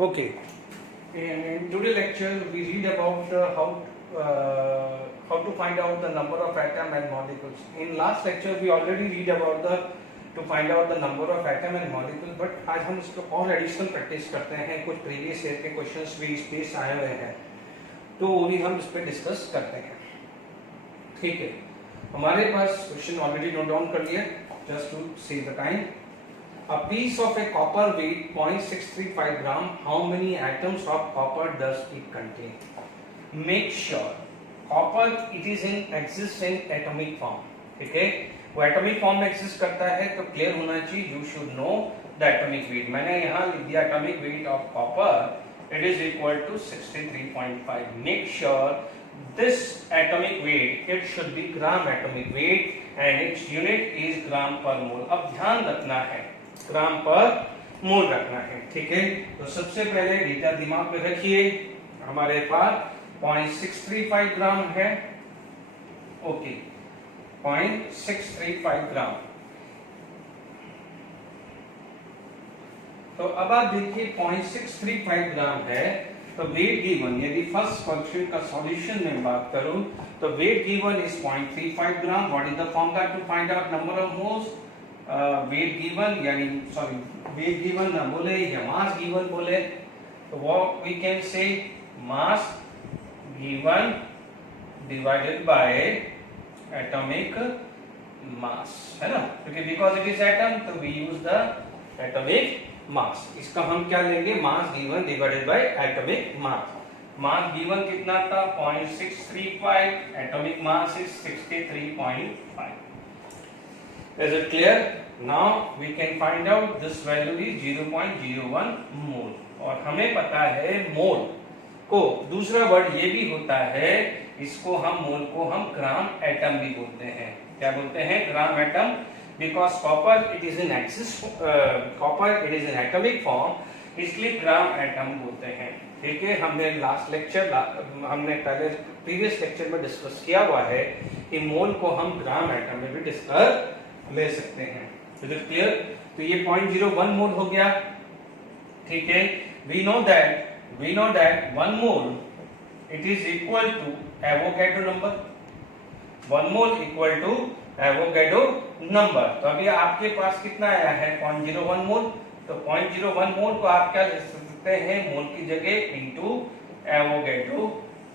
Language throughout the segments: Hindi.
Okay. In today's lecture, we read about how to find out the number of atom and molecules. In last lecture, we already read about to find out the number of atom and molecules. But आज हम इसको और एडिशनल प्रैक्टिस करते हैं. कुछ प्रीवियस ईयर के क्वेश्चंस भी इस पे आए हुए हैं, तो वो भी हम इस पे डिस्कस करते हैं. ठीक है, हमारे पास क्वेश्चन ऑलरेडी नोट डाउन कर लिया. Just to see the time. A piece of a copper weight 0.635 gram. How many atoms of copper does it contain? Make sure copper it is in exist in atomic form. ठीक है, वो एटॉमिक फॉर्म में एग्जिस्ट करता है, तो क्लियर होना चाहिए. You should know the atomic weight. मैंने यहाँ लिख दिया atomic weight of copper it is equal to 63.5. Make sure this atomic weight it should be gram atomic weight and its unit is gram per mole. अब ध्यान रखना है ग्राम पर मोल रखना है. ठीक है, तो सबसे पहले डेटा दिमाग में रखिए. हमारे पास 0.635 ग्राम है. Okay, 0.635 gram. तो अब आप देखिए 0.635 ग्राम है, तो वेट गिवन, यदि फर्स्ट क्वेश्चन का सॉल्यूशन में बात करूं तो weight given is 0.35 gram. What is the formula to find out number of moles? Weight given यानी सॉरी वेट गिवन ना बोले या मास गिवन बोले, तो what we can say mass given divided by atomic mass, है ना, क्योंकि बिकॉज इट इज एटम तो we use the atomic mass. इसका हम क्या लेंगे? Mass given divided by atomic mass. Mass given कितना था? 0.635. Atomic mass is 63.5. Is it clear? Now we can find out this value is 0.01 mole. और हमें पता है मोल को दूसरा वर्ड ये भी होता है, इसको हम मोल को हम ग्राम एटम भी बोलते हैं. क्या बोलते हैं? Gram atom. Because copper it is in copper it is in atomic form, इसलिए ग्राम एटम बोलते हैं. ठीक है, हमने लास्ट लेक्चर हमने पहले प्रीवियस लेक्चर में डिस्कस किया हुआ है कि मोल को हम ग्राम एटम में भी डिस्कस ले सकते हैं. Is it clear? तो ये 0.01 मोल हो गया. ठीक है, we know that 1 mole it is equal to Avogadro number. 1 mole equal to Avogadro number. तो अभी आपके पास कितना आया है? 0.01 मोल. तो 0.01 मोल को आप क्या लिख सकते हैं? मोल की जगह इनटू Avogadro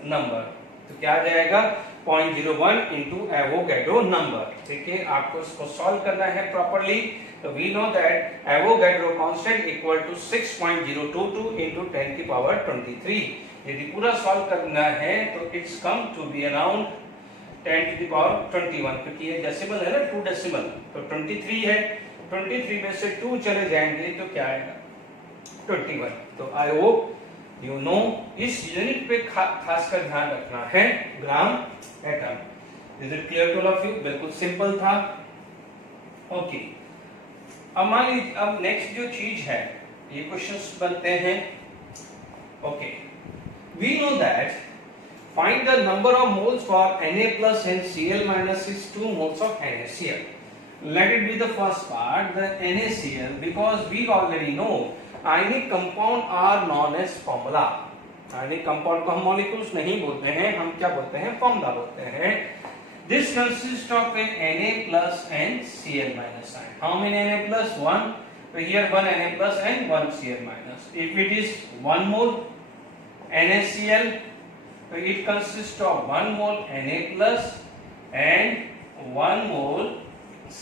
नंबर. तो क्या आ जाएगा? 0.01 into Avogadro number. ठीक है, आपको इसको सॉल्व करना है प्रॉपर्ली. तो we know that Avogadro constant equal to 6.022 into 10 की पावर 23. यदि पूरा सॉल्व करना है तो it's come to be around 10 to the power 21, क्योंकि ये डेसिमल है ना, 2 डेसिमल. तो 23 है, 23 में से 2 चले जाएंगे तो क्या आएगा? 21. तो आई होप यू नो इस यूनिट पे खासकर ध्यान रखना है, gram atom. Is it clear to all of you? बिल्कुल सिंपल था. ओके, अब मान लीजिए अब नेक्स्ट जो चीज है ये क्वेश्चंस बनते हैं. Okay, we know that find the number of moles for Na plus NCl minus is 2 moles of NaCl. Let it be the first part, the NaCl, because we already know ionic compound are known as formula. ionic compound को हम molecules नहीं बोलते हैं, हम क्या बोलते हैं? formula बोलते हैं. This consists of a Na plus and Cl minus ion. How many Na plus? 1. So here 1 Na plus and 1 Cl minus. If it is 1 mole NaCl, so it consists of 1 mole Na plus and 1 mole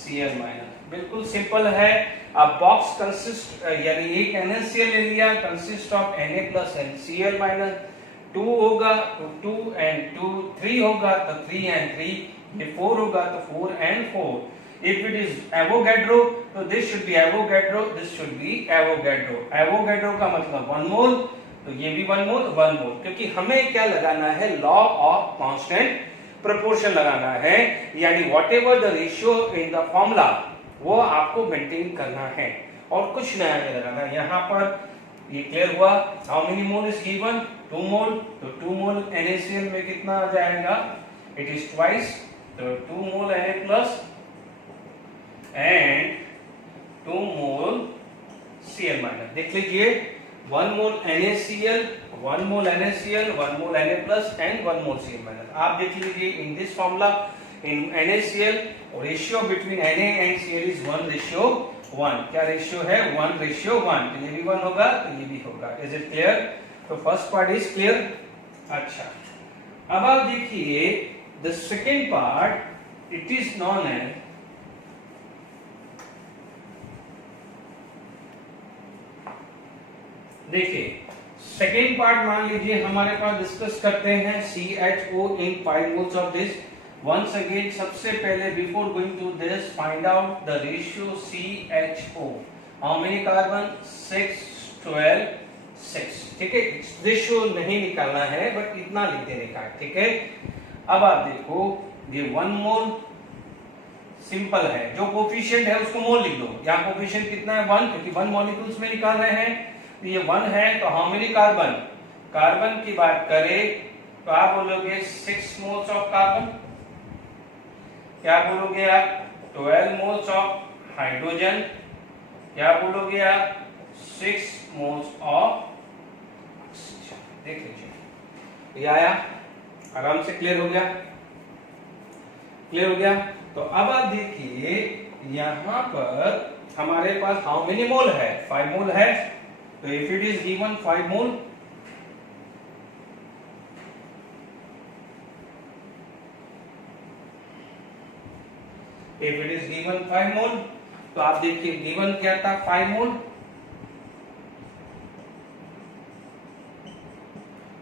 Cl minus. बिल्कुल सिंपल है. अब बॉक्स कंसिस्ट यानी एक NaCl ले लिया, consist of Na plus and Cl minus. 2 होगा तो 2 and 2, 3 होगा तो 3 and 3, ये 4 होगा तो 4 and 4. If it is Avogadro, तो this should be Avogadro, this should be Avogadro. Avogadro का मतलब 1 मोल, तो ये भी 1 मोल 1 मोल, क्योंकि हमें क्या लगाना है? लॉ ऑफ कांस्टेंट प्रोपोर्शन लगाना है, यानी whatever the ratio in the formula वो आपको मेंटेन करना है और कुछ नया नहीं लगाना है. यहाँ पर ये क्लियर हुआ. How many mole is given? 2 मोल. तो 2 मोल NaCl में कितना आ जाएगा? It is twice. तो 2 मोल Na plus and 2 mole Cl minus. देख लीजिए 1 मोल NaCl, 1 mole NaCl, 1 mole Na plus and 1 mole Cl minus. आप देख लीजिए in this formula in NaCl ratio between Na and Cl is 1:1। क्या रेशियो है? 1:1। तो ये भी 1 होगा तो ये भी होगा। Is it clear? तो फर्स्ट पार्ट इज क्लियर। अच्छा, अब आप देखिए the second part, it is known as देखिए सेकेंड पार्ट मान लीजिए हमारे पास डिस्कस करते हैं CHO in 5 moles of this. Once again सबसे पहले before going to this find out the ratio CHO। How many carbon? 6 12 6। ठीक है, रेशियो नहीं निकालना है बट इतना लिख देने का है। ठीक है, अब आप देखो ये 1 मोल सिंपल है, जो कोफिशिएंट है उसको मोल लिख दो। यहाँ कोफिशिएंट कितना है? 1, क्योंकि 1 मॉलिक्यूल्स में निकाल रहे हैं तो ये 1 है। तो हाउ मेनी कार्बन? कार्बन की बात करें तो आप बोलोगे 6 मोल्स ऑफ कार्बन। क्या बोलोगे आप? 12 मोल्स ऑफ हाइड्रोजन। क्या बोलोगे आप? 6 मोल्स ऑफ ऑक्सीजन। देख लीजिए ये आया, आराम से क्लियर हो गया। क्लियर हो गया। तो अब आप देखिए यहां पर हमारे पास हाउ मेनी मोल है? 5 मोल है। तो if it is given 5 mole, if it is given 5 mole, तो आप देखिए given क्या था? 5 मोल।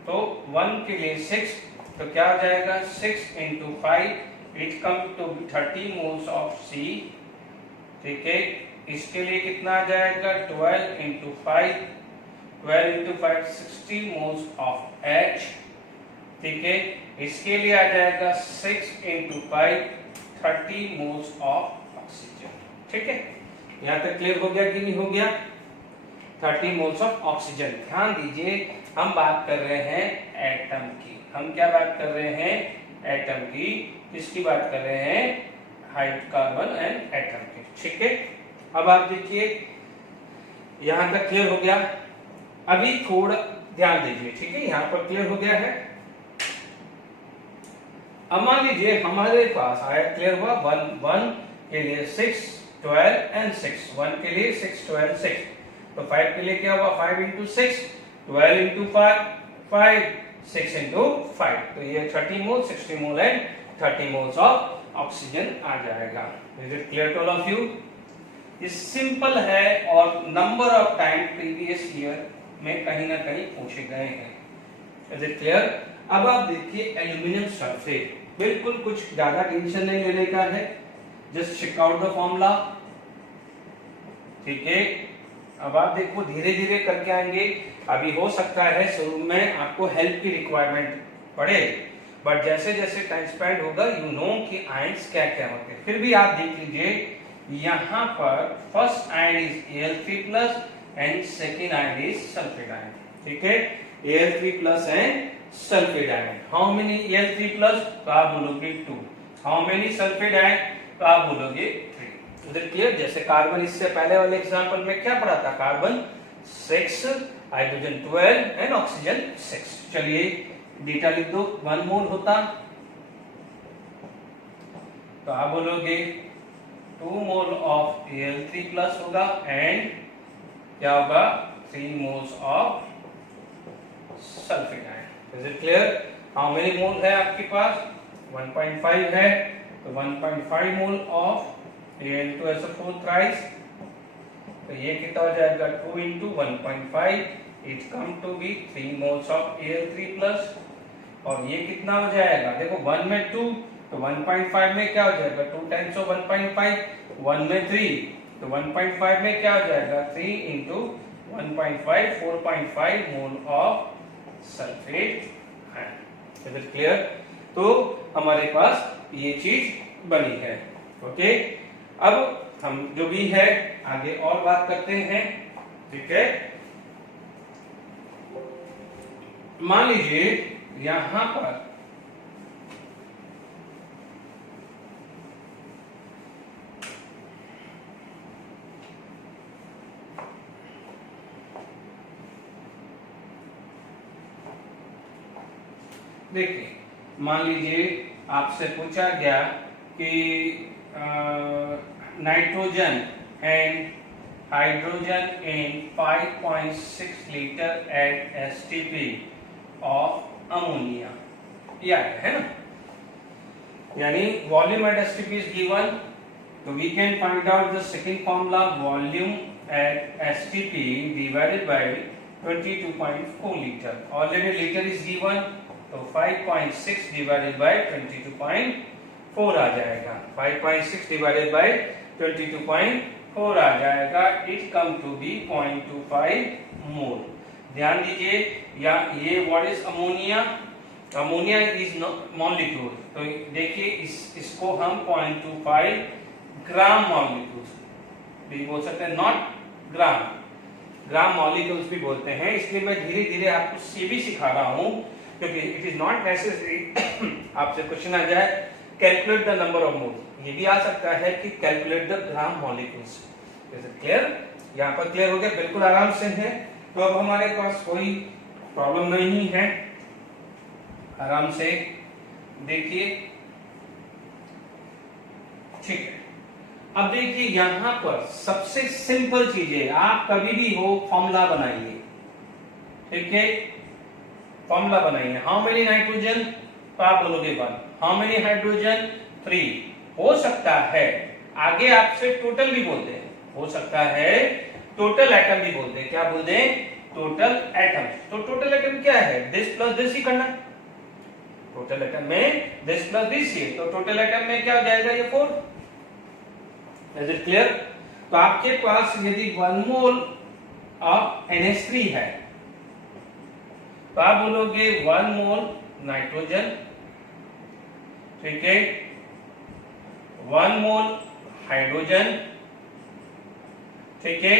तो 1 के लिए 6, तो क्या हो जाएगा? 6 into 5 it come to 30 moles of C। ठीक है, इसके लिए कितना आ जाएगा? 12 into 5, 12 into 5 60 moles of H। ठीक है, इसके लिए आ जाएगा 6 into 5 30 मोल्स ऑफ ऑक्सीजन। ठीक है, यहाँ तक क्लियर हो गया कि नहीं हो गया? 30 मोल्स ऑफ ऑक्सीजन। ध्यान दीजिए हम बात कर रहे हैं एटम की। हम क्या बात कर रहे हैं? एटम की। किसकी बात कर रहे हैं? हाइड्रोकार्बन एंड एटम की। ठीक है, अब आप देखिए यहां तक क्लियर हो गया। अभी थोड़ा ध्यान दीजिए। ठीक है, यहां पर क्लियर हो गया है। अब मान लीजिए हमारे पास आया, क्लियर हुआ? 1 के लिए 6 12 एंड 6, 1 के लिए 6 12 6। तो 5 के लिए क्या हुआ? 5 into 6, 12 into 5 6 into 5। तो ये 30 mole 60 mole and 30 moles of oxygen आ जाएगा। Is it clear to all of you? ये सिंपल है और number of time previous year में कहीं ना कहीं पूछे गए हैं। Is it clear? अब आप देखिए एल्यूमिनियम सल्फेट, बिल्कुल कुछ ज्यादा टेंशन नहीं लेने का है, just check out the formula. ठीक है, अब आप देखो धीरे धीरे करके आएंगे। अभी हो सकता है शुरू में आपको हेल्प की रिक्वायरमेंट पड़े, बट जैसे जैसे टाइम स्पेंड होगा यू नो कि आयंस क्या क्या होते हैं। फिर भी आप देख लीजिए यहाँ पर first ion is Al3+ and second ion is sulphate ion. ठीक है, Al3+ and sulphate ion. How many Al3+? तो आप बोलोगे 2। How many sulphate ion? तो आप बोलोगे 3। इधर क्लियर? जैसे कार्बन, इससे पहले वाले एग्जांपल में क्या पढ़ा था? Carbon 6, hydrogen 12 and oxygen 6। चलिए डेटा लिख दो। 1 मोल होता तो आप बोलोगे 2 मोल ऑफ Al3+ होगा एंड क्या होगा? 3 moles of sulphate ion. Is it clear? How many mole है आपके पास? 1.5 है, तो 1.5 मोल ऑफ Al2SO4 थ्राइस। तो ये कितना हो जाएगा? 2 into 1.5 it come to be 3 moles of Al3+। और ये कितना हो जाएगा? देखो 1 में 2 तो 1.5 में क्या हो जाएगा? 2 टाइम्स ऑफ 1.5, 1 में 3 तो 1.5 में क्या हो जाएगा? 3 into 1.5 4.5 mole of sulphate ion. Is it clear? तो हमारे पास ये चीज बनी है। ओके, अब हम जो भी है आगे और बात करते हैं। ठीक है, मान लीजिए यहां पर देखिए मान लीजिए आपसे पूछा गया कि nitrogen and hydrogen in 5.6 litre at STP of ammonia, या है ना, यानी volume at STP is given, तो we can find out the second formula volume at STP divided by 22.4 litre. Already litre is given, तो 5.6 डिवाइडेड बाय 22.4 आ जाएगा। 5.6 डिवाइडेड बाय 22.4 आ जाएगा। इट कम टू बी 0.25 मोल। ध्यान दीजिए, या ये what is ammonia, ammonia is molecule, तो देखिए इसको हम 0.25 ग्राम मॉलिक्यूल्स भी बोल सकते हैं, नॉट ग्राम, ग्राम मॉलिक्यूल्स भी बोलते हैं। इसलिए मैं धीरे धीरे आपको ये भी सिखा रहा हूं, क्योंकि इट इज नॉट नेसेसरी आपसे क्वेश्चन आ जाए calculate the number of mole, ये भी आ सकता है कि calculate the gram molecules. Is it clear? यहाँ पर क्लियर हो गया, बिल्कुल आराम से है। तो अब हमारे पास कोई प्रॉब्लम नहीं है, आराम से देखिए, ठीक है। अब देखिए यहां पर सबसे सिंपल चीज है, आप कभी भी हो फॉर्मूला बनाइए, ठीक है, फॉर्मूला बनाइए। हाउ मेनी नाइट्रोजन, तो आप बोलोगे 1, हाउ मेनी हाइड्रोजन 3, हो सकता है आगे आपसे टोटल भी बोलते हैं, हो सकता है टोटल एटम भी बोलते हैं, क्या बोलते हैं, टोटल एटम। तो टोटल एटम क्या है, दिस प्लस दिस ही करना, टोटल एटम में दिस प्लस दिस ही, तो टोटल एटम में क्या हो जाएगा, ये 4। Is it clear? तो आपके पास यदि 1 मोल ऑफ NH3 है, तो आप बोलोगे 1 मोल नाइट्रोजन, ठीक है, 1 मोल हाइड्रोजन, ठीक है,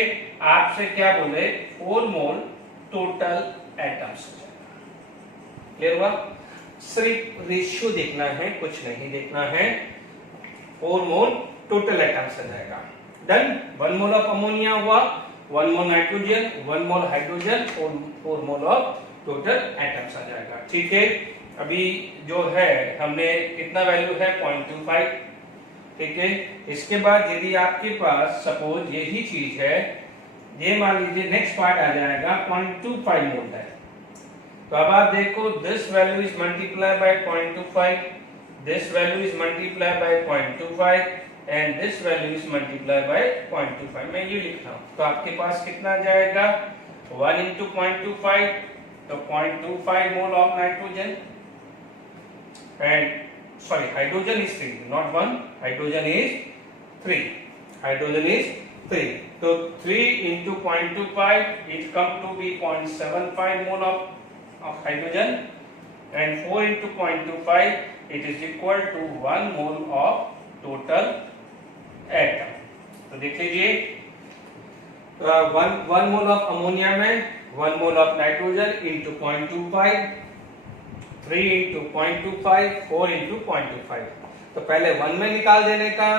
आपसे क्या बोले 4 मोल टोटल एटम्स। क्लियर हुआ? सिर्फ रेशियो देखना है, कुछ नहीं देखना है, 4 मोल टोटल एटम्स आ जाएगा। डन। 1 मोल ऑफ अमोनिया हुआ, 1 mole nitrogen, 1 mole hydrogen, 4 mole of total atoms आ जाएगा। ठीक है, अभी जो है हमने कितना वैल्यू है 0.25, ठीक है। इसके बाद यदि आपके पास सपोज यही चीज है, ये मान लीजिए नेक्स्ट पार्ट आ जाएगा 0.25 मोल है, तो अब आप देखो this value is multiply by 0.25, this value is multiply by 0.25 and this value is multiply by 0.25। मैं ये लिख रहा हूं, तो आपके पास कितना आ जाएगा 1 into 0.25, तो 0.25 mole of nitrogen and sorry hydrogen is 3, not 1, hydrogen is 3, hydrogen is 3, so 3 into 0.25 it come to be 0.75 mole of hydrogen and 4 into 0.25 it is equal to 1 mole of total atom। तो देख लीजिए 1 मोल ऑफ अमोनिया में 1 mole of nitrogen into 0.25, 3 into 0.25, 4 into 0.25। तो पहले 1 में निकाल देने का,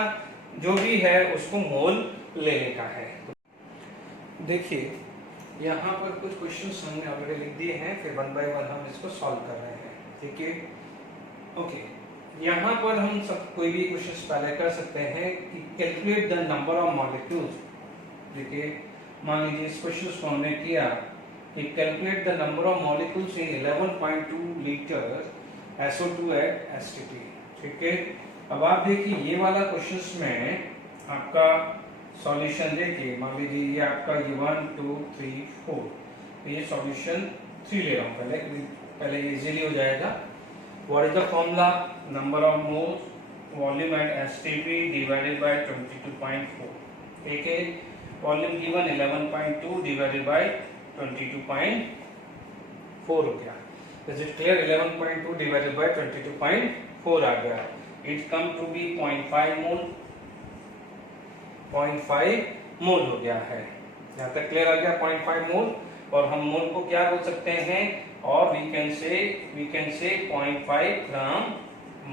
जो भी है उसको मोल लेने का है। देखिए यहाँ पर कुछ क्वेश्चंस हमने ऑलरेडी लिख दिए हैं, फिर 1 by 1 हम इसको सॉल्व कर रहे हैं। ठीक है, ओके। यहाँ पर हम सब कोई भी क्वेश्चंस पहले कर सकते हैं कि calculate the number of molecules. देखिए मान लीजिए इस क्वेश्चन को हमने किया कि calculate the number of molecules in 11.2 litre SO2 at STP। ठीक है, अब आप देखिए ये वाला क्वेश्चंस में आपका सॉल्यूशन देखिए, मान लीजिए ये आपका ये 1 2 3 4, तो ये सॉल्यूशन 3 ले रहा हूँ पहले ये इजीली हो जाएगा। What is the formula, number of moles volume at STP divided by 22.4। ठीक है, वॉल्यूम गिवन 11.2 डिवाइडेड बाय 22.4 हो गया। Is it clear? 11.2 divided by 22.4 आ गया। इट कम टू बी 0.5 मोल, 0.5 मोल हो गया है। यहाँ तक क्लियर आ गया 0.5 मोल, और हम मोल को क्या बोल सकते हैं, और वी कैन से 0.5 ग्राम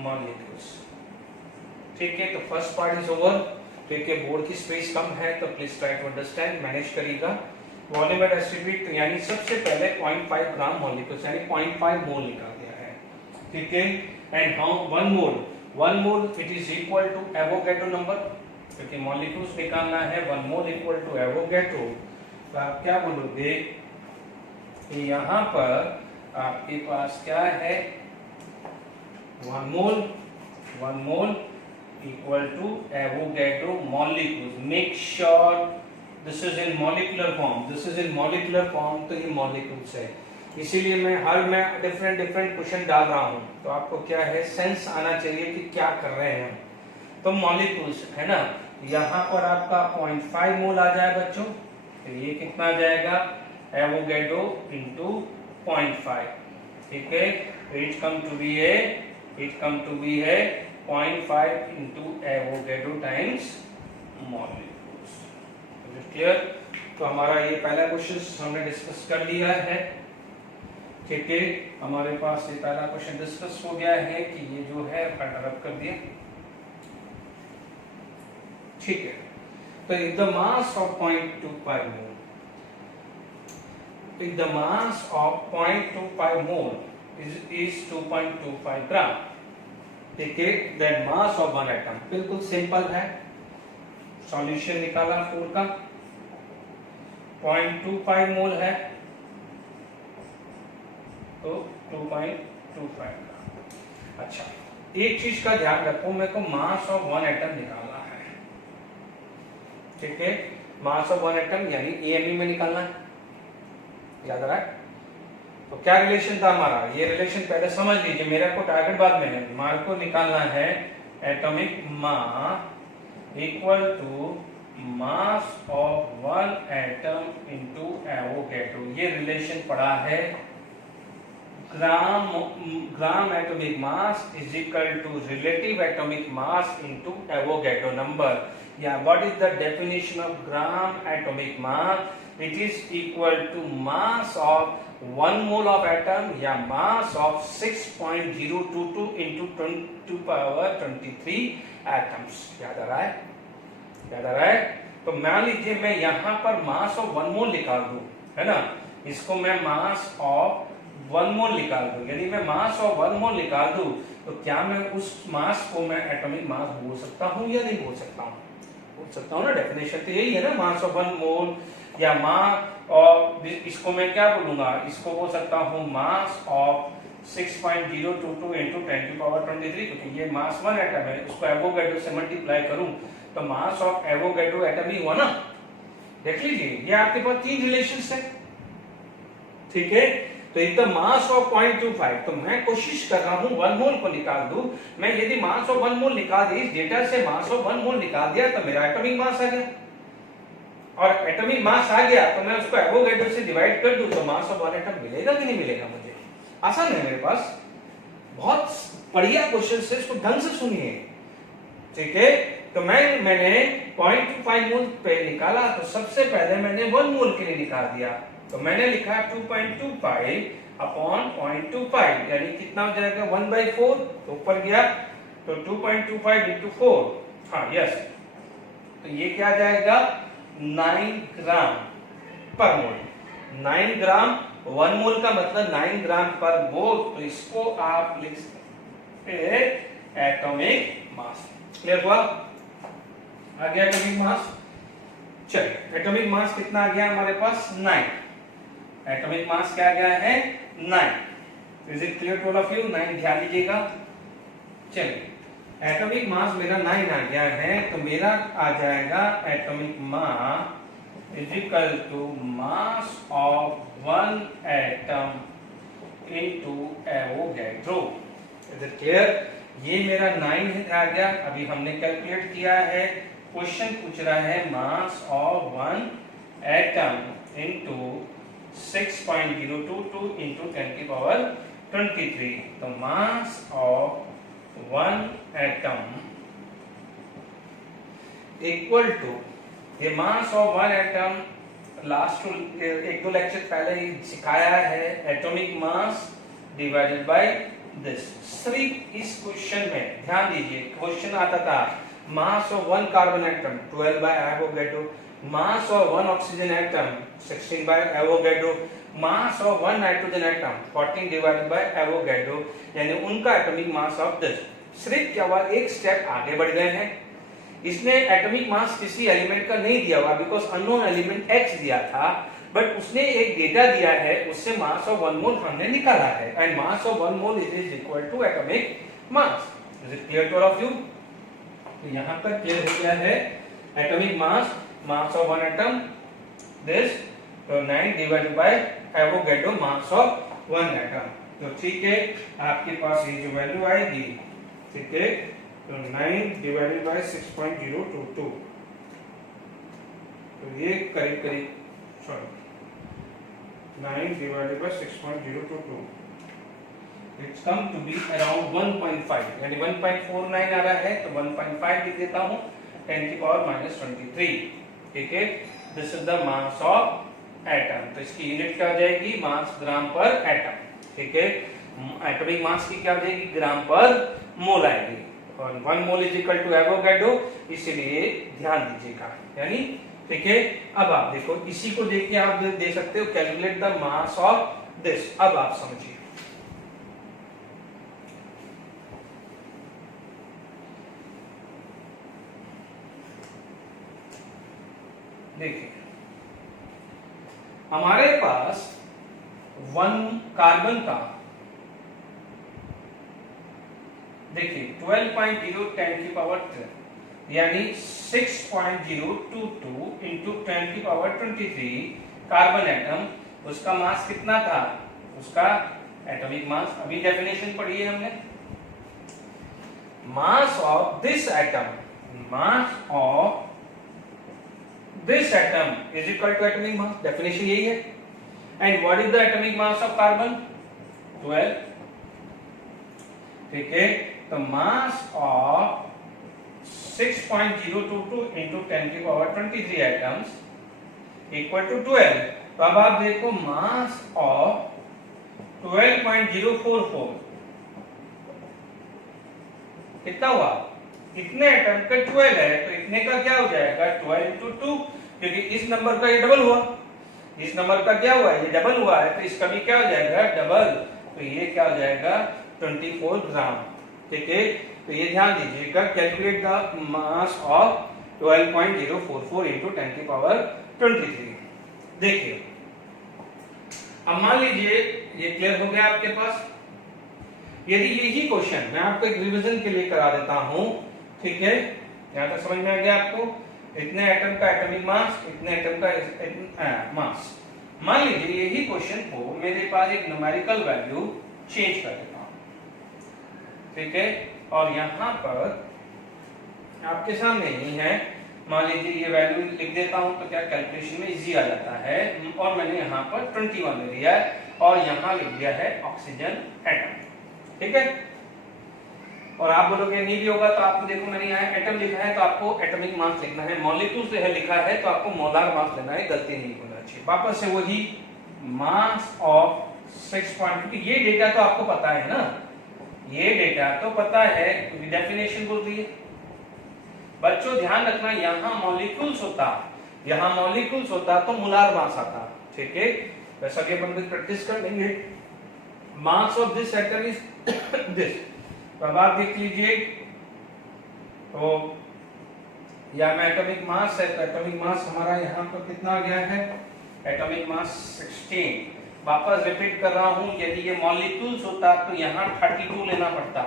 मॉलिक्यूल्स। ठीक है, तो फर्स्ट पार्ट इज ओवर। ठीक है, बोर्ड की स्पेस कम है तो please try to understand, manage करिएगा। वॉल्यूम एट STP यानी सबसे पहले 0.5 ग्राम मॉलिक्यूल्स यानी 0.5 मोल निकाल दिया है। ठीक है, and how one mole it is equal to Avogadro number, क्योंकि मॉलिक्यूल्स निकालना है, one mole equal to Avogadro. तो आप क्या बोलोगे कि यहाँ पर आपके पास क्या है, one mole equal to Avogadro molecules. Make sure this is in molecular form, तो ये मॉलिक्यूल्स है, इसीलिए मैं डिफरेंट क्वेश्चन डाल रहा हूँ, तो आपको क्या है सेंस आना चाहिए कि क्या कर रहे हैं हम। तो मॉलिक्यूल्स है ना, यहाँ पर आपका 0.5 मोल आ जाए बच्चों, तो ये कितना आ जाएगा, एवोगैड्रो इनटू 0.5, ठीक है, इट कम टू बी है 0.5 into Avogadro times molecules. Clear? तो हमारा ये पहला क्वेश्चन हमने डिस्कस कर लिया है, ठीक है, हमारे पास ये पहला क्वेश्चन डिस्कस हो गया है कि ये जो है रब कर दिया, ठीक है। तो if the mass of 0.25 mole, if the mass of 0.25 mole is 2.25 gram, ठीक है, then mass of one atom, बिल्कुल सिंपल है, सॉल्यूशन निकाला 4 का, 0.25 मोल है तो 2.25 ग्राम। अच्छा, एक चीज का ध्यान रखो, मेरे को मास ऑफ वन एटम निकालना है, ठीक है, मास ऑफ वन एटम यानी एमई में निकालना है, याद रहा है? तो क्या रिलेशन था हमारा, ये रिलेशन पहले समझ लीजिए, मेरा को टारगेट बाद में है, हमारे को निकालना है atomic mass equal to mass of one atom into Avogadro. ये रिलेशन पड़ा है, gram atomic mass is equal to relative atomic mass into Avogadro number, या what is the definition of gram atomic mass, it is equal to mass of 1 mole of atom या mass of 6.022 into 10 to power 23 atoms. याद आ रहा है? तो मान लीजिए मैं यहाँ पर मास ऑफ 1 मोल निकाल दूं, है ना, इसको मैं मास ऑफ 1 मोल निकाल दूं, यदि मैं मास ऑफ 1 मोल निकाल दूं तो क्या मैं उस मास को मैं एटॉमिक मास बोल सकता हूँ या नहीं बोल सकता हूँ? बोल सकता हूँ ना, डेफिनेशन तो यही है ना, मास ऑफ 1 मोल या मास ऑफ, इसको मैं क्या बोलूंगा, इसको बोल सकता हूँ मास ऑफ 6.022 into 10 to power 23, क्योंकि ये मास 1 एटम है, उसको एवोगैड्रो से मल्टीप्लाई करूं तो मास ऑफ एवोगैड्रो एटम ही हुआ ना। देख लीजिए, ये आपके पास 3 रिलेशंस है, ठीक है। तो इतना मास ऑफ 0.25, तो मैं कोशिश कर रहा हूं 1 मोल को निकाल दूं। मैं यदि मास ऑफ 1 मोल निकाल दी, इस डेटा से मास ऑफ 1 मोल निकाल दिया तो मेरा एटॉमिक मास आ गया, और एटॉमिक मास आ गया तो मैं उसको एवोगैड्रो से डिवाइड कर दूं तो मास ऑफ 1 एटम मिलेगा कि नहीं मिलेगा मुझे? आसान है मेरे पास, बहुत बढ़िया क्वेश्चन है, इसको ढंग से सुनिए, ठीक है। तो मैंने 0.25 मोल पे निकाला, तो सबसे पहले मैंने 1 मोल के लिए निकाल दिया, तो मैंने लिखा 2.25 अपॉन 0.25, यानी कितना हो जाएगा 1/4, तो ऊपर गया तो 2.25 into 4, हाँ यस, तो ये क्या जाएगा 9 ग्राम पर मोल। 9 ग्राम 1 मोल का मतलब 9 ग्राम पर मोल, तो इसको आप लिख सकते एटॉमिक मास। क्लियर हुआ? आ गया एटॉमिक मास। चलिए, एटॉमिक मास कितना आ गया हमारे पास 9, एटॉमिक मास क्या आ गया है 9। Is it clear to all of you? 9 ध्यान दीजिएगा। चलिए, एटॉमिक मास मेरा 9 आ गया है, तो मेरा आ जाएगा atomic mass is equal to mass of 1 atom into Avogadro. Is it clear? ये मेरा 9 आ गया, अभी हमने कैलकुलेट किया है, क्वेश्चन पूछ रहा है mass of 1 atom into 6.022 into 10 की पावर 23, तो mass of 1 atom equal to, ये mass of 1 atom last 1-2 lecture पहले ही सिखाया है, atomic mass divided by this. सिर्फ इस क्वेश्चन में ध्यान दीजिए, क्वेश्चन आता था mass of 1 carbon atom 12 by Avogadro, mass of one oxygen atom 16 by Avogadro, mass of one nitrogen atom 14 divided by Avogadro, यानी उनका एटॉमिक मास ऑफ दिस। सिर्फ क्या हुआ, एक स्टेप आगे बढ़ गए हैं। इसने एटॉमिक मास किसी एलिमेंट का नहीं दिया हुआ, बिकॉज अननोन एलिमेंट X दिया था, बट उसने एक डेटा दिया है, उससे मास ऑफ 1 मोल हमने निकाला है, and mass of 1 mole is equal to atomic mass. Is it clear to all of you? तो यहां पर क्लियर हो गया है atomic mass, mass of one atom this, तो 9 divided by Avogadro mass of one atom. तो ठीक है, आपके पास ये जो वैल्यू आएगी, ठीक है, तो 9 डिवाइडेड बाय 6.022, तो ये करीब करीब 9 divided by 6.022, it's come to be around 1.5, यानी 1.49 आ रहा है, तो 1.5 लिख देता हूँ 10 की पावर -23, ठीक है। This is the mass of atom, तो इसकी यूनिट क्या हो जाएगी, मास ग्राम पर एटम, ठीक है। एटॉमिक मास की क्या हो जाएगी, ग्राम पर मोल आएगी, और 1 mole is equal to Avogadro, इसीलिए ध्यान दीजिएगा, यानी ठीक है। अब आप देखो, इसी को देख के आप दे सकते हो calculate the mass of this. अब आप समझिए, देखिए हमारे पास 1 कार्बन का, देखिए 12.0 10 की पावर 3, यानी 6.022 इंटू 10 की पावर 23 कार्बन एटम, उसका मास कितना था, उसका एटॉमिक मास, अभी डेफिनेशन पढ़ी है हमने। Mass of this atom, mass of this atom is equal to atomic mass, definition यही है। And what is the atomic mass of carbon, 12, ठीक है। तो मास ऑफ 6.022 into 10 की पावर 23 एटम्स इक्वल टू 12। तो अब आप देखो मास ऑफ 12.044 कितना हुआ, इतने एटम का 12 है, तो इतने का क्या हो जाएगा 12 into 2, क्योंकि इस नंबर का ये डबल हुआ, इस नंबर का क्या हुआ, ये डबल हुआ है, तो इसका भी क्या हो जाएगा डबल, तो ये क्या हो जाएगा 24 ग्राम, ठीक है। तो ये ध्यान दीजिएगा, calculate the mass of 12.044 into 10 की पावर 23। देखिए अब मान लीजिए ये क्लियर हो गया आपके पास। यदि यही क्वेश्चन मैं आपको एक रिवीजन के लिए करा देता हूं, ठीक है, यहां तक समझ में आ गया आपको, इतने एटम का एटॉमिक मास, इतने एटम का मास। मान लीजिए यही क्वेश्चन को मेरे पास एक न्यूमेरिकल वैल्यू चेंज कर देता हूं, ठीक है, और यहां पर आपके सामने ही है, मान लीजिए ये वैल्यू लिख देता हूं, तो क्या कैलकुलेशन में इजी आ जाता है, और मैंने यहां पर 21 ले लिया है, और यहां लिख दिया है ऑक्सीजन एटम, ठीक है। और आप बोलोगे नहीं भी होगा, तो आपको देखो मैंने यहाँ एटम लिखा है, तो आपको एटॉमिक मास लिखना है, मॉलिक्यूल से है लिखा है, तो आपको मोलार मास लेना है, गलती नहीं होना चाहिए। वापस से वही मास ऑफ 6. ये डेटा तो आपको पता है ना, ये डेटा तो पता है, डेफिनेशन बोल रही है। बच्चों ध्यान रखना, यहाँ मॉलिक्यूल्स होता, यहाँ मॉलिक्यूल्स होता तो मोलार मास आता, ठीक है। वैसा भी अपन प्रैक्टिस कर लेंगे। मास of this atom is this, तो अब आप देख लीजिए, तो या में एटॉमिक मास है, तो एटॉमिक मास हमारा यहाँ पर कितना आ गया है, एटॉमिक मास 16। वापस रिपीट कर रहा हूं, यदि ये मॉलिक्यूल्स होता तो यहाँ 32 लेना पड़ता।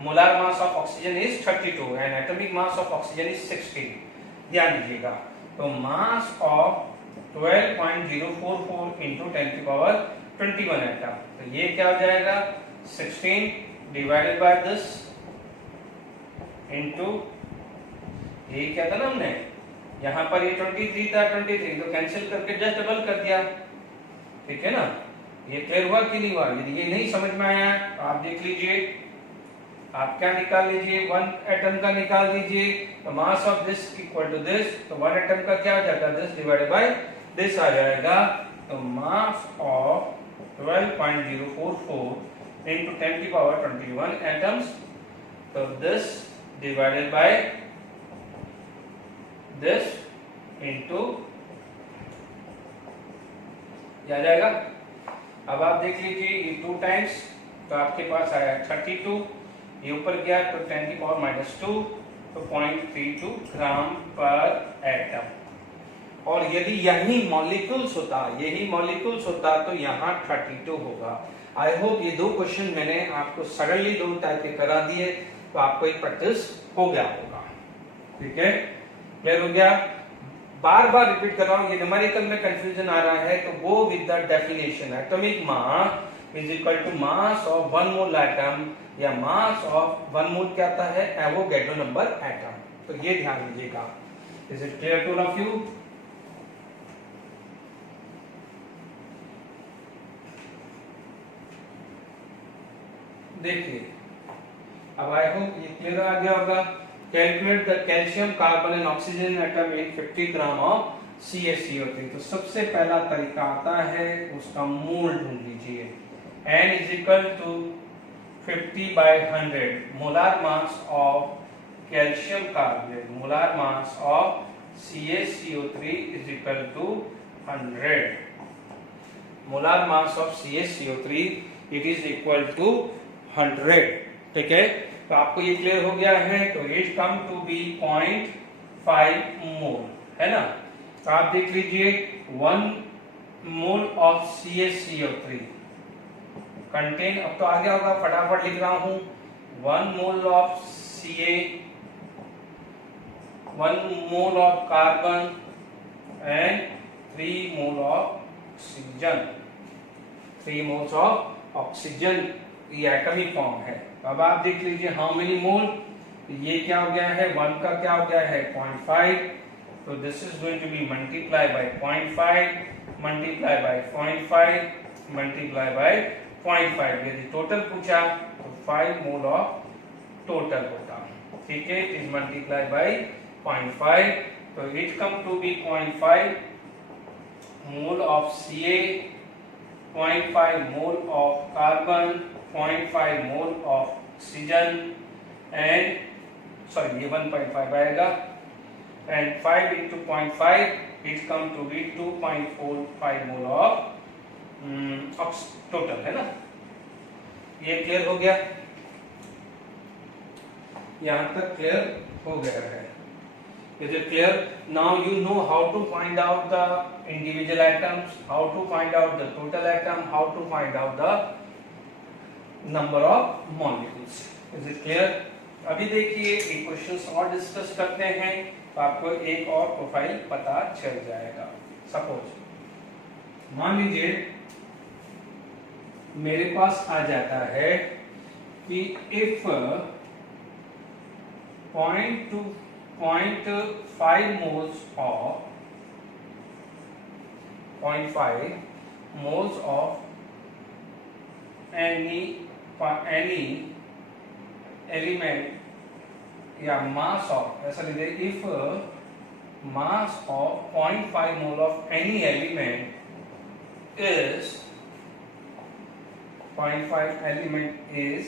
Molar mass of oxygen is 32 and atomic mass of oxygen is 16। ध्यान दीजिएगा, तो मास ऑफ 12.044 इंटू 10 की पावर 21 एटम, तो ये क्या हो जाएगा 16 डिवाइडेड बाय दिस इंटू, ये क्या था ना हमने यहाँ पर ये 23 था, 23 तो कैंसिल करके जस्ट डबल कर दिया, ठीक है ना। ये क्लियर हुआ कि नहीं हुआ? यदि ये नहीं समझ में आया तो आप देख लीजिए, आप क्या निकाल लीजिए, 1 एटम का निकाल दीजिए, तो mass of this equal to this, तो 1 एटम का क्या हो जाएगा, दिस डिवाइडेड बाय दिस आ जाएगा, तो मास ऑफ 12.044 into 10 की पावर 21 एटम्स, तो this divided by this into आ जाएगा। अब आप देख लीजिए ये 2 टाइम्स, तो आपके पास आया 32, ये ऊपर गया तो 10 की पावर -2, तो 0.32 ग्राम पर एटम। और यदि यही मॉलिक्यूल्स होता तो यहाँ 32 होगा। आई होप ये 2 क्वेश्चन मैंने आपको सडनली 2 टाइप के करा दिए, तो आपको एक प्रैक्टिस हो गया होगा। ठीक है, क्लियर हो गया। बार बार रिपीट कर रहा हूं, ये न्यूमेरिकल में कंफ्यूजन आ रहा है तो go with the definition. Atomic mass is equal to mass of 1 mole atom, या मास ऑफ 1 मोल क्या आता है, एवोगैड्रो नंबर एटम। तो ये ध्यान दीजिएगा। Is it clear to all of you? देखिए, अब आई होप ये क्लियर आ गया होगा। Calculate the calcium carbon and oxygen atom in 50 gram of CaCO3। तो सबसे पहला तरीका आता है, उसका मोल ढूंढ लीजिए। N is equal to 50/100 molar mass of calcium carbonate, molar mass of CaCO3 is equal to 100। Molar mass of CaCO3 it is equal to 100। ठीक है, तो आपको ये क्लियर हो गया है। तो इट कम टू बी 0.5 मोल, है ना। तो आप देख लीजिए 1 मोल ऑफ CaCO3 कंटेन, अब तो आ गया होगा, फटाफट लिख रहा हूं। 1 mole of Ca, 1 mole of carbon and 3 mole of oxygen. 3 moles of oxygen, ये एटॉमिक फॉर्म है। अब आप देख लीजिए हाउ मेनी मोल, ये क्या हो गया है, 1 का क्या हो गया है 0.5, तो this is going to be multiply by 0.5 multiply by 0.5 multiply by 0.5। यदि टोटल पूछा तो 5 मोल ऑफ टोटल होता। ठीक है, इट इज मल्टीप्लाई बाय 0.5, तो it come to be 0.5 mole of Ca, 0.5 mole of carbon, 0.5 mole of oxygen and sorry ये 1.5 आएगा, and 5 into 0.5 it come to be 2.45 mole of total, है ना। ये क्लियर हो गया, यहां तक क्लियर हो गया है। Is it clear? Now you know how to find out the individual atoms, how to find out the total atom, how to find out the number of molecules. Is it clear? अभी देखिए एक क्वेश्चन और डिस्कस करते हैं, तो आपको एक और प्रोफाइल पता चल जाएगा। सपोज मान लीजिए मेरे पास आ जाता है कि if 0.5 moles of 0.5 moles of any element या mass of, ऐसा लिखिए, if mass of 0.5 mole of any element is 0.5 element is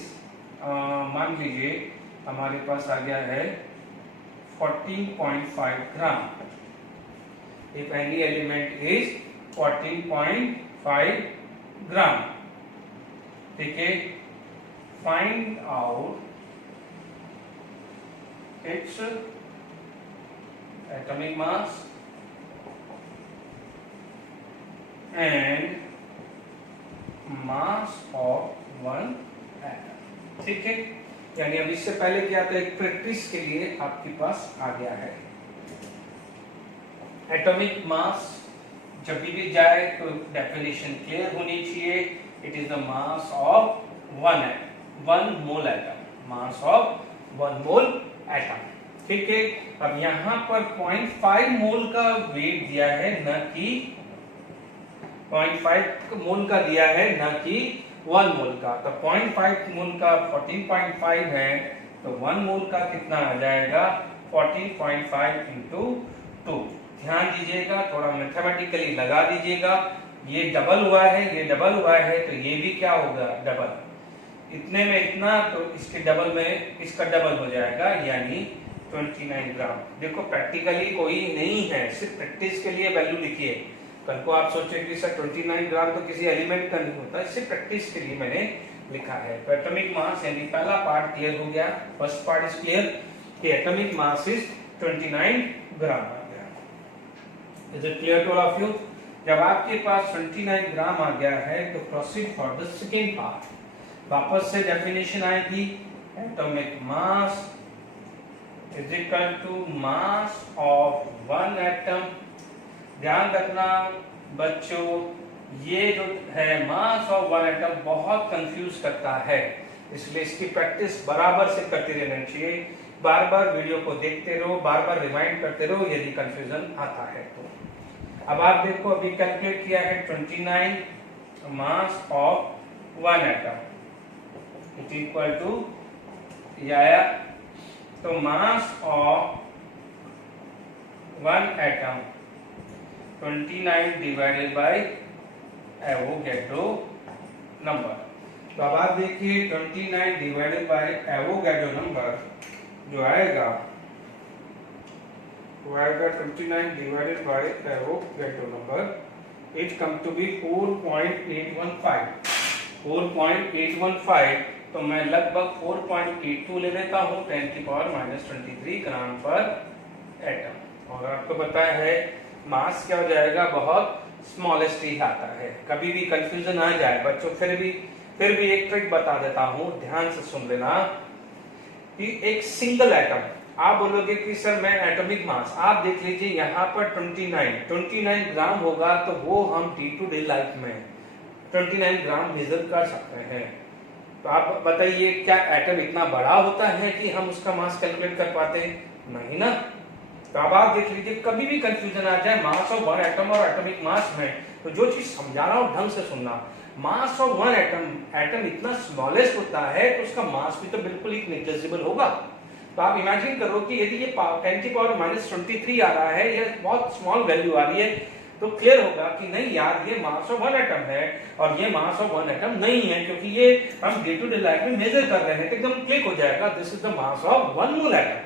मान लीजिए हमारे पास आ गया है 14.5 ग्राम। If any element is 14.5 ग्राम, ठीक है, find out its atomic mass and mass of one atom। ठीक है, यानी अब इससे पहले क्या था, एक प्रैक्टिस के लिए आपके पास आ गया है। एटॉमिक मास जब भी जाए तो डेफिनेशन क्लियर होनी चाहिए। It is the mass of 1 mole atom, mass of 1 mole atom. ठीक है, अब यहां पर 0.5 मोल का वेट दिया है, न कि 0.5 मोल का दिया है, न कि 1 मोल का। तो 0.5 मोल का 14.5 है, तो 1 मोल का कितना आ जाएगा 14.5 into 2। ध्यान दीजिएगा, थोड़ा मैथमेटिकली लगा दीजिएगा। ये डबल हुआ है, ये डबल हुआ है, तो ये भी क्या होगा डबल। इतने में इतना, तो इसके डबल में इसका डबल हो जाएगा, यानी 29 ग्राम। देखो प्रैक्टिकली कोई नहीं है, सिर्फ प्रैक्टिस के लिए वैल्यू लिखिए। कल को आप सोचे कि सर 29 ग्राम तो किसी एलिमेंट का नहीं होता, सिर्फ प्रैक्टिस के लिए मैंने लिखा है। तो एटॉमिक मास यानी पहला पार्ट क्लियर हो गया, फर्स्ट पार्ट इज क्लियर कि एटॉमिक मास इज 29 ग्राम आ गया। Is it clear to all of you? जब आपके पास 29 ग्राम आ गया है तो proceed for the second part. वापस से डेफिनेशन आएगी, atomic mass is equal to mass of one atom. ध्यान रखना बच्चों, ये जो है मास ऑफ वन एटम बहुत कंफ्यूज करता है, इसलिए इसकी प्रैक्टिस बराबर से करते रहना चाहिए। बार बार वीडियो को देखते रहो, बार बार रिमाइंड करते रहो यदि कंफ्यूजन आता है तो। अब आप देखो, अभी कैलकुलेट किया है 29 mass of one atom it equal to या तो mass of one atom 29 divided by Avogadro number. तो अब आप देखिए 29 डिवाइडेड बाय एवोगैड्रो नंबर जो आएगा वो आएगा 29 divided by Avogadro number, it come to be 4.815। 4.815 तो मैं लगभग 4.82 ले लेता हूँ 10⁻⁻23 ग्राम पर एटम। और आपको पता है मास क्या हो जाएगा, बहुत स्मॉलेस्ट ही आता है। कभी भी कंफ्यूजन आ जाए बच्चों, फिर भी एक ट्रिक बता देता हूँ, ध्यान से सुन लेना कि एक सिंगल एटम, आप बोलोगे कि सर मैं एटॉमिक मास, आप देख लीजिए यहाँ पर 29 ग्राम होगा तो वो हम डे टू डे लाइफ में 29 ग्राम मेजर कर सकते हैं। तो आप बताइए क्या एटम इतना बड़ा होता है कि हम उसका मास कैलकुलेट कर पाते हैं? नहीं ना। तो अब आप देख लीजिए, कभी भी कंफ्यूजन आ जाए मास ऑफ वन एटम और एटॉमिक मास में, तो जो चीज समझा रहा हूं ढंग से सुनना। मास ऑफ वन एटम इतना स्मॉलेस्ट होता है तो उसका मास भी तो बिल्कुल ही नेग्लिजिबल होगा। तो आप इमेजिन करो कि यदि ये 10⁻⁻23 आ रहा है, ये बहुत स्मॉल वैल्यू आ रही है, तो क्लियर होगा कि नहीं यार ये मास ऑफ वन एटम है और ये मास ऑफ वन एटम नहीं है, क्योंकि ये हम डे टू डे लाइफ में मेजर कर रहे हैं। तो एकदम क्लिक हो जाएगा, this is the mass of one mole atom.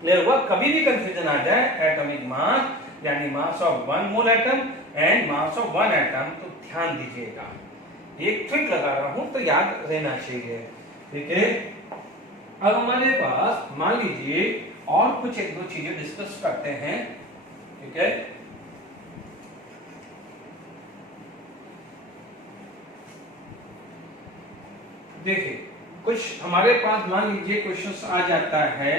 Clear हुआ? कभी भी कंफ्यूजन आ जाए एटॉमिक मास यानी मास of one mole atom and mass of one atom, तो ध्यान दीजिएगा, एक ट्रिक लगा रहा हूं तो याद रहना चाहिए। ठीक है, अब हमारे पास मान लीजिए और कुछ एक दो चीजें डिस्कस करते हैं। ठीक है, देखिए कुछ हमारे पास मान लीजिए क्वेश्चंस आ जाता है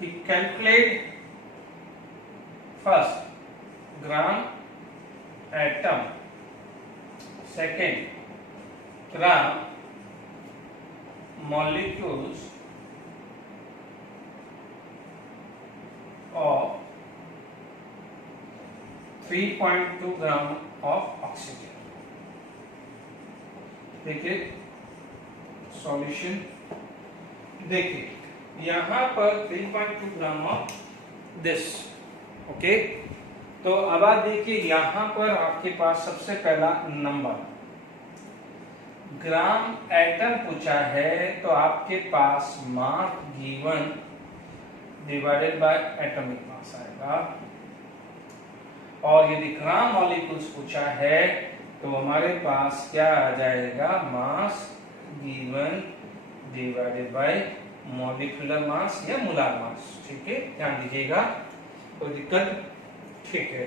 कि calculate first gram atom, second gram molecules of 3.2 gram of oxygen. देखिए सॉल्यूशन, देखिए यहां पर 3.2 ग्राम ऑफ दिस। ओके, तो अब आप देखिए यहां पर आपके पास सबसे पहला नंबर ग्राम एटम पूछा है, तो आपके पास mass given divided by atomic mass आएगा। और यदि ग्राम मॉलिक्यूल्स पूछा है तो हमारे पास क्या आ जाएगा, मास given divided bye molecular mass या मोलार मास। ठीक है, ध्यान दीजिएगा, कोई दिक्कत? ठीक है,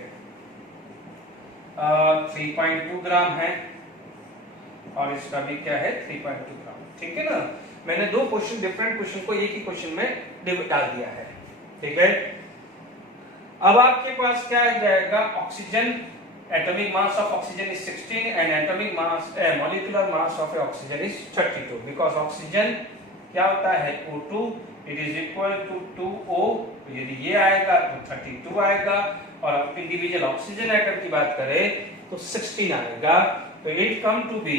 3.2 ग्राम है और इसका भी क्या है 3.2 ग्राम। ठीक है ना, मैंने दो क्वेश्चन, डिफरेंट क्वेश्चन को एक ही क्वेश्चन में डाल दिया है। ठीक है, अब आपके पास क्या आ जाएगा, oxygen, atomic mass of oxygen is 16 and atomic mass molecular mass of oxygen is 32, because oxygen क्या होता है O2, it is equal to 2O। तो यदि ये आएगा तो 32 आएगा, और अब इंडिविजुअल ऑक्सीजन एटम की बात करें तो 16 आएगा। तो इट कम टू बी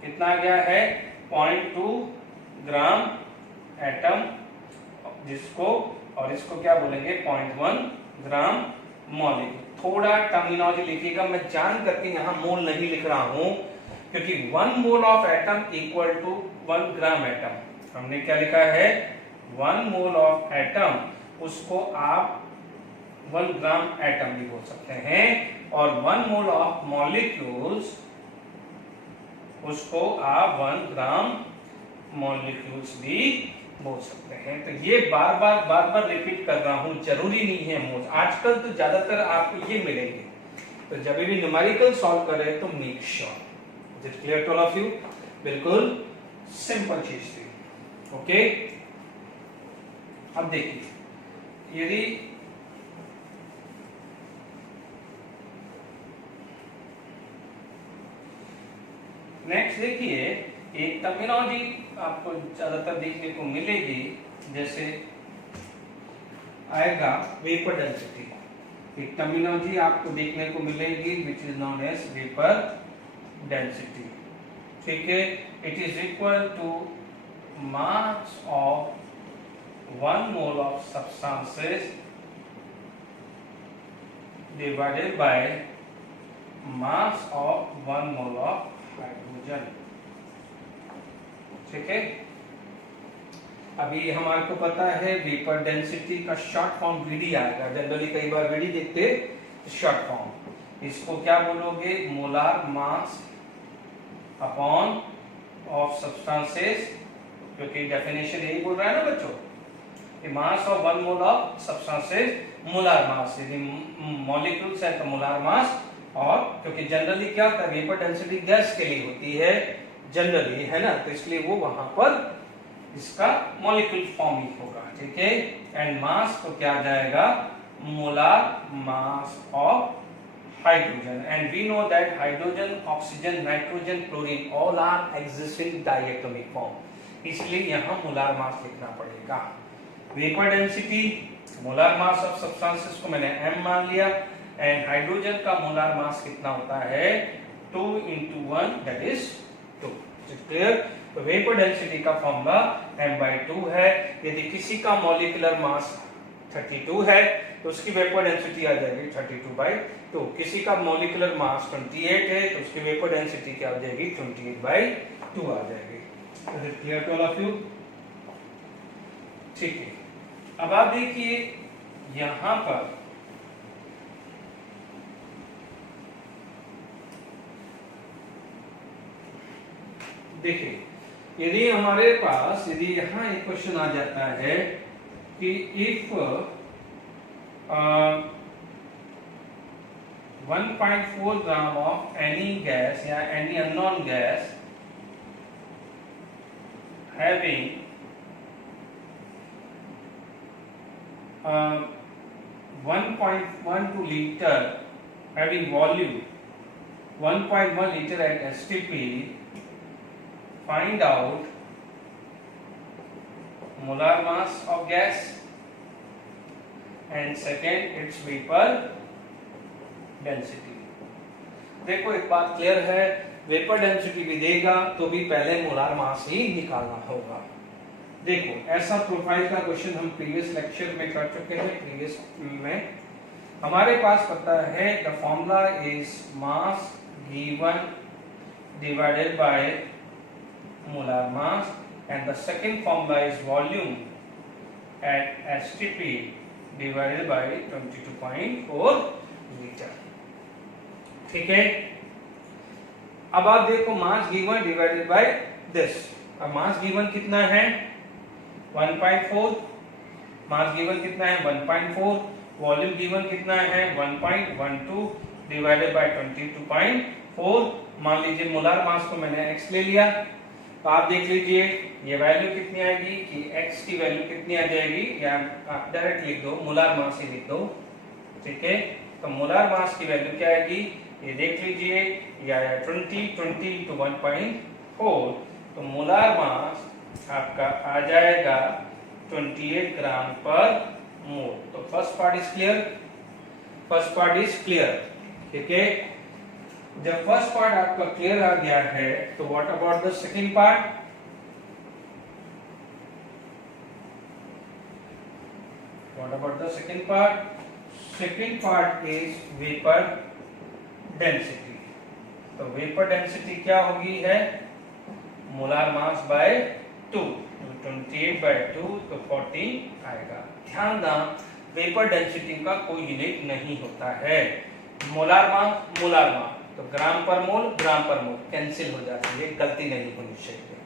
कितना आ गया है 0.2 ग्राम एटम, जिसको और इसको क्या बोलेंगे 0.1 ग्राम मॉलिक्यूल। थोड़ा टर्मिनोलॉजी लिखिएगा, मैं जान करके यहाँ मोल नहीं लिख रहा हूं, क्योंकि 1 mole of atom equal to 1 gram atom. हमने क्या लिखा है 1 मोल ऑफ एटम, उसको आप 1 ग्राम एटम भी बोल सकते हैं, और 1 मोल ऑफ मॉलिक्यूल्स, उसको आप 1 ग्राम मॉलिक्यूल्स भी बोल सकते हैं। तो ये बार बार रिपीट कर रहा हूं, जरूरी नहीं है मोल्स, आजकल तो ज्यादातर आपको ये मिलेंगे। तो जब भी न्यूमेरिकल सॉल्व कर रहे हैं तो make sure. Is it clear to all of you? बिल्कुल सिंपल चीज थी। ओके, अब देखिए, यदि नेक्स्ट देखिए, एक टर्मिनोलॉजी आपको ज्यादातर देखने को मिलेगी, जैसे आएगा वेपर डेंसिटी। एक टर्मिनोलॉजी आपको देखने को मिलेगी which is known as vapour density. ठीक है, it is equal to mass of 1 mole of substances divided by mass of 1 mole of hydrogen. ठीक है, अभी हमारे को पता है वेपर डेंसिटी का शॉर्ट फॉर्म वीडी आएगा। जनरली कई बार वीडी देखते शॉर्ट फॉर्म, इसको क्या बोलोगे? Molar mass upon of substances, क्योंकि डेफिनेशन यही बोल रहा है ना बच्चों, कि mass of 1 mole of substances molar mass, यदि मॉलिक्यूल्स है तो मोलार मास, और क्योंकि जनरली क्या होता है, वेपर डेंसिटी गैस के लिए होती है जनरली, है ना, तो इसलिए वो वहां पर इसका मॉलिक्यूल फॉर्म ही होगा। ठीक है, एंड मास तो क्या आ जाएगा? Molar mass of hydrogen, and we know that hydrogen, oxygen, nitrogen, chlorine all are existing diatomic form, इसलिए यहां मोलार मास लिखना पड़ेगा। Vapour density, molar mass of substances को मैंने m मान लिया, एंड हाइड्रोजन का मोलार मास कितना होता है? 2 into 1 दैट इज 2। क्लियर? तो वेपर डेंसिटी का फॉर्मूला m/2 है। यदि किसी का मॉलिक्यूलर मास 32 है तो उसकी वेपर डेंसिटी आ जाएगी 32/2। किसी का मॉलिक्यूलर मास 28 है तो उसकी वेपर डेंसिटी क्या आ जाएगी? 28/2 आ जाएगी। Is it clear to all of you? ठीक है, अब आप देखिए यहां पर देखिए, यदि हमारे पास, यदि यहां एक क्वेश्चन आ जाता है कि if 1.4 gram of any gas या any unknown gas having 1.12 liter having volume 1.1 liter at STP, find out molar mass of gas and second its vapor density। देखो एक बात क्लियर है, वेपर डेंसिटी भी देगा तो भी पहले मोलार मास ही निकालना होगा। देखो ऐसा प्रोफाइल का क्वेश्चन हम प्रीवियस लेक्चर में कर चुके हैं। प्रीवियस में हमारे पास पता है the formula is mass given divided bye molar mass, and the second formula is volume at STP divided by 22.4 liter। ठीक है, अब आप देखो मास गिवन डिवाइडेड बाय दिस। अब मास गिवन कितना है? 1.4, मास गिवन कितना है? 1.4, वॉल्यूम गिवन कितना है? 1.12 डिवाइडेड बाय 22.4। मान लीजिए मोलार मास को मैंने x ले लिया, तो आप देख लीजिए ये वैल्यू कितनी आएगी कि x की वैल्यू कितनी आ जाएगी, या आप डायरेक्ट लिख दो, मोलार मास ही लिख दो। ठीक है, तो मोलार मास की वैल्यू क्या आएगी ये देख लीजिए, या 20 into 1.4, तो मोलार मास आपका आ जाएगा 28 ग्राम पर मोल। तो first part is clear, first part is clear. ठीक है, जब फर्स्ट पार्ट आपका क्लियर आ गया है तो what about the second part? What about the second part? Second part is vapour density. तो वेपर डेंसिटी क्या होगी है? मोलार मास बाय 2, 28/2 तो 14 आएगा। ध्यान दें वेपर डेंसिटी का कोई यूनिट नहीं होता है। मोलार मास तो ग्राम पर मोल कैंसिल हो जाती है, गलती नहीं होनी चाहिए।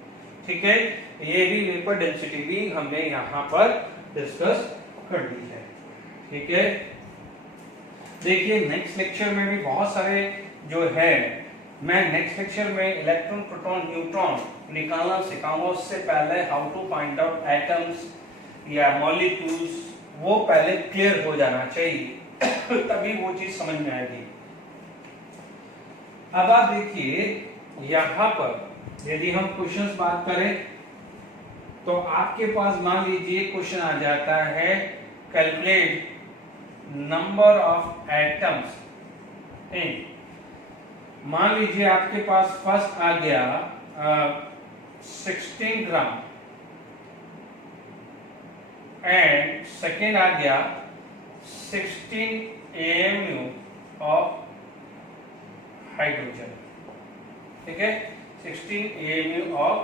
ठीक है, ये भी वेपर डेंसिटी भी हमने यहाँ पर डिस्कस कर ली है। ठीक है, देखिए नेक्स्ट लेक्चर में भी बहुत सारे जो है, मैं नेक्स्ट लेक्चर में इलेक्ट्रॉन प्रोटॉन न्यूट्रॉन निकालना सिखाऊंगा। उससे पहले how to find out atoms या मॉलिक्यूल्स, वो पहले क्लियर हो जाना चाहिए तभी वो चीज समझ में आएगी। अब आप देखिए यहाँ पर यदि हम क्वेश्चंस बात करें तो आपके पास मान लीजिए क्वेश्चन आ जाता है calculate number of atoms in, मान लीजिए आपके पास फर्स्ट आ गया 16 ग्राम एंड सेकेंड आ गया 16 AMU ऑफ हाइड्रोजन। ठीक है, 16 AMU ऑफ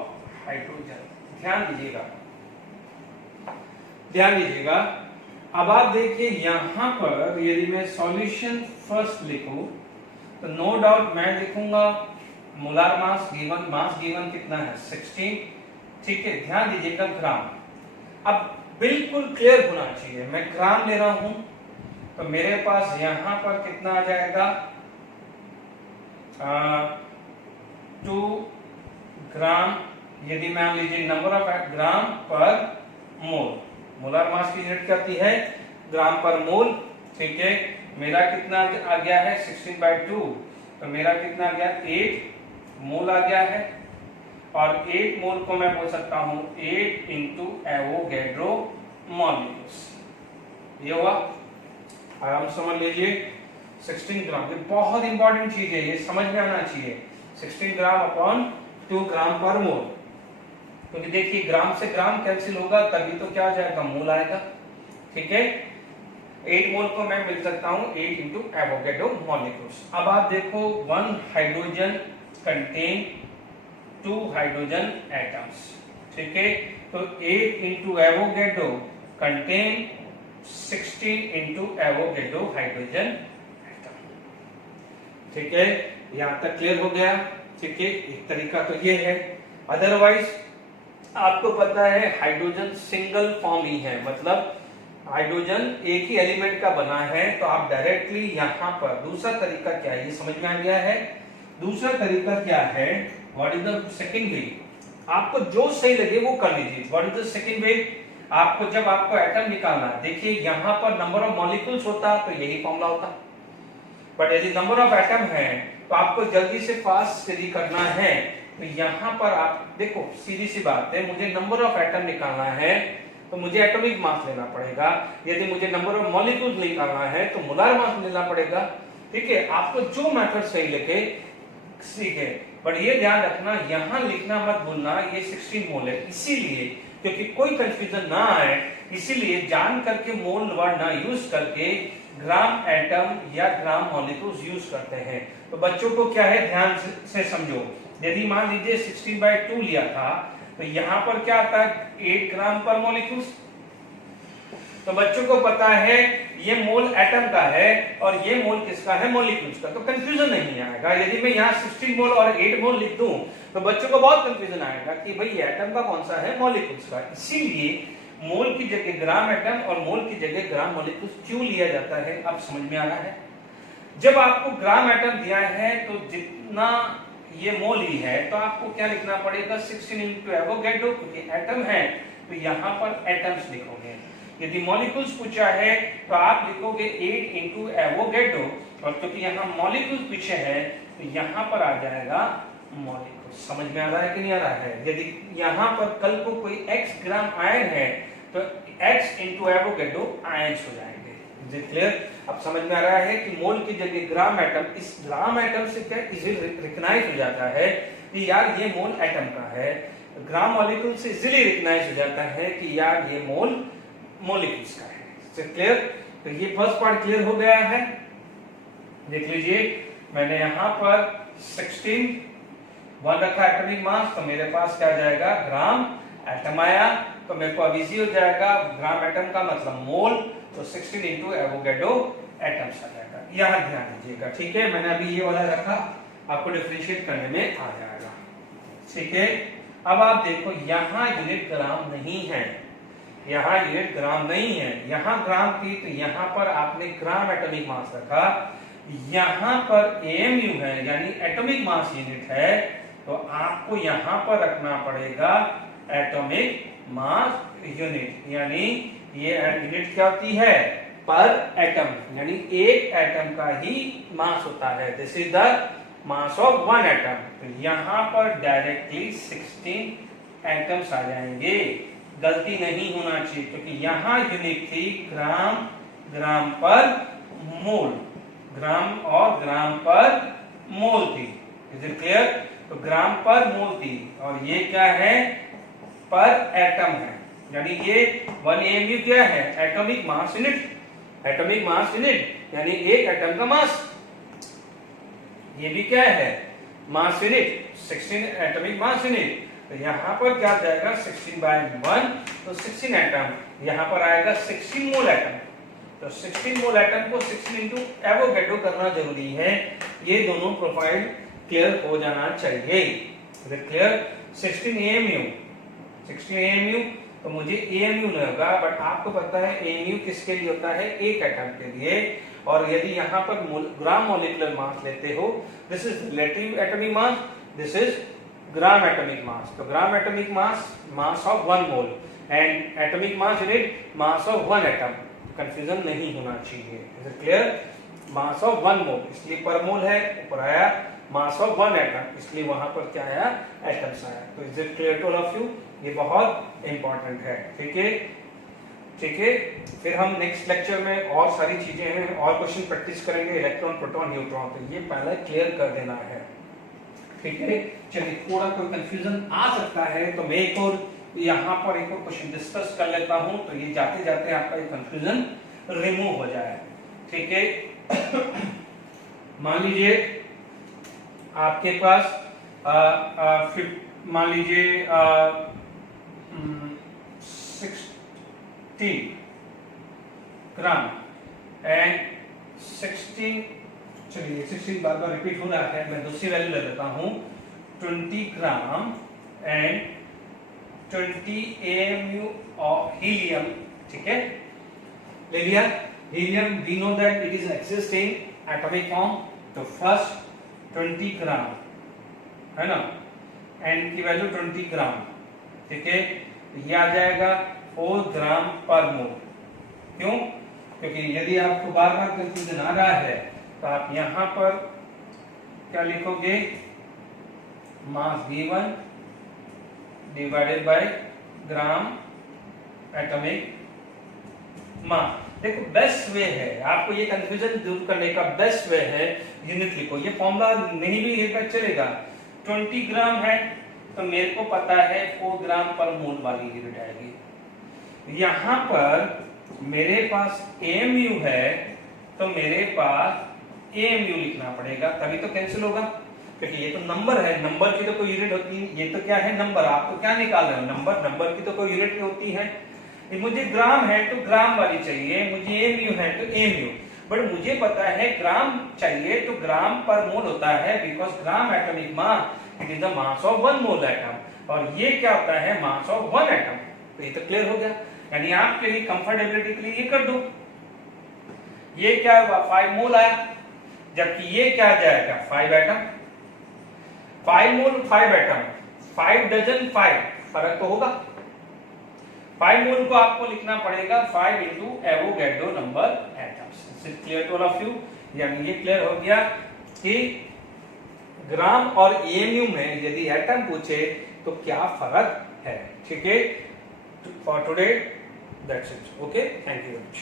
हाइड्रोजन। ध्यान दीजिएगा। अब आप देखिए यहां पर यदि मैं सॉल्यूशन फर्स्ट लिखूं तो नो डाउट मैं लिखूंगा मोलार मास गिवन कितना है 16। ठीक है, ध्यान दीजिएगा ग्राम। अब बिल्कुल क्लियर होना चाहिए, मैं ग्राम ले रहा हूं तो मेरे पास यहां पर कितना आ जाएगा 2 ग्राम। यदि मान लीजिए नंबर ऑफ ग्राम पर मोल, मोलार मास की यूनिट क्या होती है ग्राम पर मोल। ठीक है, मेरा कितना आ गया है 16/2 तो मेरा कितना आ गया 8 मोल आ गया है। और 8 मोल को मैं बोल सकता हूं 8 इंटू एवोगैड्रो मॉलिक्यूल्स। ये हुआ, आराम समझ लीजिए 16 ग्राम। ये बहुत इंपॉर्टेंट चीज है, ये समझ में आना चाहिए। 16 ग्राम अपॉन 2 ग्राम पर मोल, क्योंकि देखिए ग्राम से ग्राम कैंसिल होगा तभी तो क्या आ जाएगा मोल आएगा। ठीक है, 8 मोल को मैं मिल सकता हूं 8 इंटू एवोगैड्रो मॉलिक्यूल्स। अब आप देखो 1 हाइड्रोजन कंटेन 2 हाइड्रोजन एटम्स। ठीक है, तो 8 into Avogadro contain 16 into Avogadro hydrogen atom. ठीक है, यहां तक क्लियर हो गया। ठीक है, एक तरीका तो ये है। अदरवाइज आपको पता है हाइड्रोजन सिंगल फॉर्म ही है, मतलब हाइड्रोजन एक ही एलिमेंट का बना है, तो आप डायरेक्टली यहां पर दूसरा तरीका क्या है ये समझ में आ गया है। दूसरा तरीका क्या है, व्हाट इज द सेकंड वे, आपको जो सही लगे वो कर लीजिए। व्हाट इज द सेकंड वे, आपको जब आपको एटम निकालना है, देखिए यहां पर नंबर ऑफ मॉलिक्यूल्स होता तो यही फॉर्मूला होता, बट यदि नंबर ऑफ एटम है तो आपको जल्दी से फास्ट यदि करना है तो यहां पर आप देखो सीधी सी बात है, मुझे नंबर ऑफ एटम निकालना है तो मुझे एटॉमिक मास लेना पड़ेगा। यदि मुझे नंबर ऑफ मॉलिक्यूल्स निकालना है तो मोलार मास लेना पड़ेगा। ठीक है, आपको जो मेथड सही लगे सीखे, बट ये ध्यान रखना यहां लिखना मत भूलना ये 16 मोल है, इसीलिए क्योंकि कोई कंफ्यूजन ना आए, इसीलिए जान करके मोल वर्ड ना यूज करके ग्राम एटम या ग्राम मॉलिक्यूल्स यूज करते हैं। तो बच्चों को क्या है ध्यान से समझो, यदि मान लीजिए 16/2 लिया था तो यहां पर क्या आता है 8 ग्राम पर मॉलिक्यूल्स। तो बच्चों को पता है ये मोल एटम का है और ये मोल किसका है मॉलिक्यूल्स का, तो कंफ्यूजन नहीं आएगा। यदि मैं यहाँ 16 मोल और 8 मोल लिख दूं तो बच्चों को बहुत कंफ्यूजन आएगा कि भाई एटम का कौन सा है मॉलिक्यूल्स का। इसीलिए मोल की जगह ग्राम एटम और मोल की जगह ग्राम मॉलिक्यूल्स क्यों लिया जाता है अब समझ में आ रहा है। जब आपको ग्राम एटम दिया है तो जितना ये मोल ही है तो आपको क्या लिखना पड़ेगा 16 इंटू एवोगैड्रो, क्योंकि एटम है तो यहाँ पर एटम्स लिखोगे। यदि मॉलिक्यूल्स पूछा है तो आप लिखोगे 8 इंटू एवोगैड्रो, और क्योंकि यहाँ मॉलिक्यूल्स पीछे है तो यहाँ पर आ जाएगा मॉलिक्यूल्स। समझ में आ रहा है कि नहीं आ रहा है। यदि यहाँ पर कल को कोई x ग्राम आयन है तो x इंटू एवोगैड्रो आयंस हो जाएंगे। क्लियर, अब समझ में आ रहा है कि मोल की जगह ग्राम एटम, इस ग्राम एटम से क्या इजीली रिकॉग्नाइज हो जाता है कि यार ये मोल एटम का है। ग्राम मॉलिक्यूल से इजीली रिकॉग्नाइज हो जाता है कि यार ये मोल मॉलिक्यूल्स का है। क्लियर, तो ये फर्स्ट पार्ट क्लियर हो गया है। देख लीजिए मैंने यहां पर 16 1 रखा एटॉमिक मास, तो मेरे पास क्या जाएगा ग्राम एटम आया, तो मेरे को अब इजी हो जाएगा, ग्राम एटम का मतलब मोल, तो 16 इंटू एवोगैड्रो एटम्स आ जाएगा। यहाँ ध्यान दीजिएगा, ठीक है, मैंने अभी ये वाला रखा, आपको डिफरेंशिएट करने में आ जाएगा, ठीक है। अब आप देखो यहाँ यूनिट ग्राम नहीं है, यहाँ यूनिट ग्राम नहीं है, यहाँ ग्राम थी, तो यहाँ पर आपने ग्राम एटॉमिक मास रखा, यहाँ पर एएमयू है यानी एटॉमिक मास यूनिट है, तो आपको यहाँ पर रखना पड़ेगा एटॉमिक मास यूनिट, यानी ये यूनिट क्या होती है, पर एटम, यानी एक एटम का ही मास होता है, this is the mass of one atom. तो यहाँ पर डायरेक्टली 16 एटम्स आ जाएंगे, गलती नहीं होना चाहिए, क्योंकि यहाँ यूनिट थी ग्राम, ग्राम पर मोल, ग्राम और ग्राम पर मोल थी, इज इट क्लियर। तो ग्राम पर मोल थी, और ये क्या है, पर एटम है, यानी ये 1 AMU क्या है, atomic mass unit, atomic mass unit यानी एक एटम का मास, ये भी क्या है, mass unit, 16 atomic mass unit. तो यहाँ पर क्या जाएगा 16/1, तो 16 एटम, यहाँ पर आएगा 16 मोल एटम, तो 16 मोल एटम को 16 इंटू एवोगैड्रो करना जरूरी है, ये दोनों प्रोफाइल क्लियर हो जाना चाहिए, क्लियर। 16 AMU, 16 AMU, तो मुझे AMU नहीं होगा, बट आपको पता है AMU किसके लिए होता है, एक एटम के लिए, और यदि यहाँ पर ग्राम मॉलिक्यूलर मास लेते हो, this is relative atomic mass, this is gram atomic mass, तो gram atomic mass, mass of 1 mole, and atomic mass unit mass of 1 atom, confusion नहीं होना चाहिए, is it clear. Mass of 1 mole इसलिए पर मोल है, ऊपर आया मास ऑफ 1 एटम, इसलिए वहां पर क्या आया, एटम्स आया। तो is it clear to all of you, ये बहुत इंपॉर्टेंट है, ठीक है, ठीक है। फिर हम नेक्स्ट लेक्चर में और सारी चीजें हैं, और क्वेश्चन प्रैक्टिस करेंगे, इलेक्ट्रॉन, प्रोटॉन, न्यूट्रॉन, तो ये पहले क्लियर कर देना है, ठीक है। चलिए, थोड़ा कोई कंफ्यूजन आ सकता है, तो मैं एक और यहाँ पर एक और क्वेश्चन डिस्कस कर लेता हूं, तो ये जाते जाते आपका ये कंफ्यूजन रिमूव हो जाए, ठीक है। मान लीजिए आपके पास मान लीजिए 60 ग्राम एंड 16, चलिए 16 बार बार रिपीट हो रहा है, मैं दूसरी वैल्यू ले लेता हूं, 20 gram and 20 AMU of helium, ठीक है, ले लिया। Helium we know that it is exist in atomic form, तो फर्स्ट 20 ग्राम है ना, एन की वैल्यू 20 ग्राम, ठीक है, ये आ जाएगा 4 ग्राम पर मोल। क्यों? क्योंकि यदि आपको बार बार कंफ्यूजन आ रहा है, तो आप यहां पर क्या लिखोगे, मास V1 divided by gram atomic मास। देखो बेस्ट वे है, आपको ये कंफ्यूजन दूर करने का बेस्ट वे है, यूनिट लिखो, ये फॉर्मूला नहीं भी लिखा चलेगा। 20 ग्राम है तो मेरे को पता है 4 ग्राम पर मोल वाली यूनिट आएगी। यहां पर मेरे पास AMU है, तो मेरे पास AMU लिखना पड़ेगा, तभी तो कैंसिल होगा, क्योंकि ये तो नंबर है, नंबर की तो कोई यूनिट होती है, ये तो क्या है, नंबर, आप तो क्या निकाल रहे हो, नंबर, नंबर की तो कोई यूनिट नहीं होती है। मुझे ग्राम है तो ग्राम वाली चाहिए, मुझे AMU है तो AMU, बट मुझे पता है ग्राम चाहिए तो ग्राम पर मोल होता है, because gram atomic mass, it is the mass of 1 mole atom, और ये क्या होता है, मास ऑफ 1 एटम। तो ये तो क्लियर हो गया, यानी आपके लिए कंफर्टेबिलिटी के लिए ये कर दो, ये क्या हुआ 5 मोल आया, जबकि ये क्या आ जाएगा 5 एटम, 5 मोल 5 एटम, 5 डजन 5, फर्क तो होगा। 5 मोल को आपको लिखना पड़ेगा 5 into Avogadro number atoms. Is it clear to all of you, यानी ये क्लियर हो गया कि ग्राम और AMU में यदि एटम पूछे तो क्या फर्क है, ठीक है। For today that's it, okay, thank you very much.